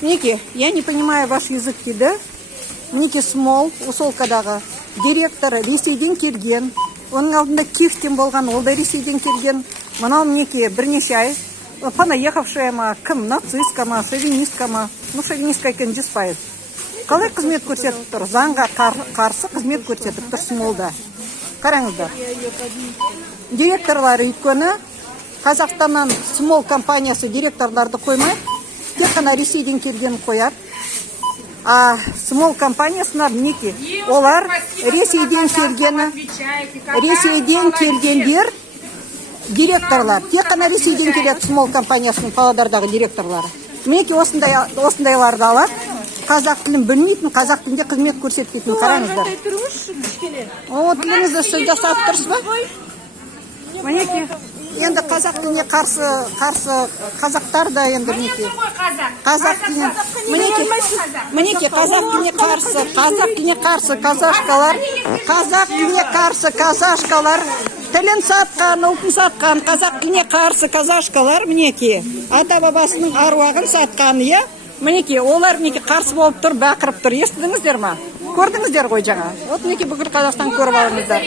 Мінекей, я не понимаю ваш язык дейді. Мінекей Смол, Усолкадағы директоры Ресейден келген. Оның алдында Кихтен болған, ол да Ресейден келген. Мынау мінекей бірнеше ай понаехавшая ма, кім, нацистка ма, шовинистка ма. Ну, шовинистка екен 100%. Қалай қызмет көрсетіп тұр? Заңға қарсы қызмет көрсетіп тұр Смолда. Қараңыздар. Директорлары өйткені Қазақстаннан Смол компаниясы директорларды қоймай, тек қана Ресейден келген қояр. А Смол компаниясына мінекей, олар Ресейден келгендер директорлар. Тек қана Ресейден келеді Смол компаниясының Павлодардағы директорлары. Мінекей осындайларды алады. Қазақ тілін білмейтін, қазақ тілінде қызмет көрсетпейтін. Қараңыздар. О, тіліңізді сіз жасап тұрсыз ба? Мінекей, енді қазақ тіліне қарсы қазақтар да енді мінекей. Қазақ тіліне, мінекей қазақ тіліне қарсы казашкалар, тілін сатқан, ұлтын сатқан, қазақ тіліне қарсы казашкалар, мінекей, ата бабасының аруағын сатқан, е? Мінекей, олар мінекей қарсы болып тұр, бақырып тұр. Естідіңіздер ма? Көрдіңіздер ғой жаңа. Вот мінекей бүкіл Қазақстан көріп алыңыздар.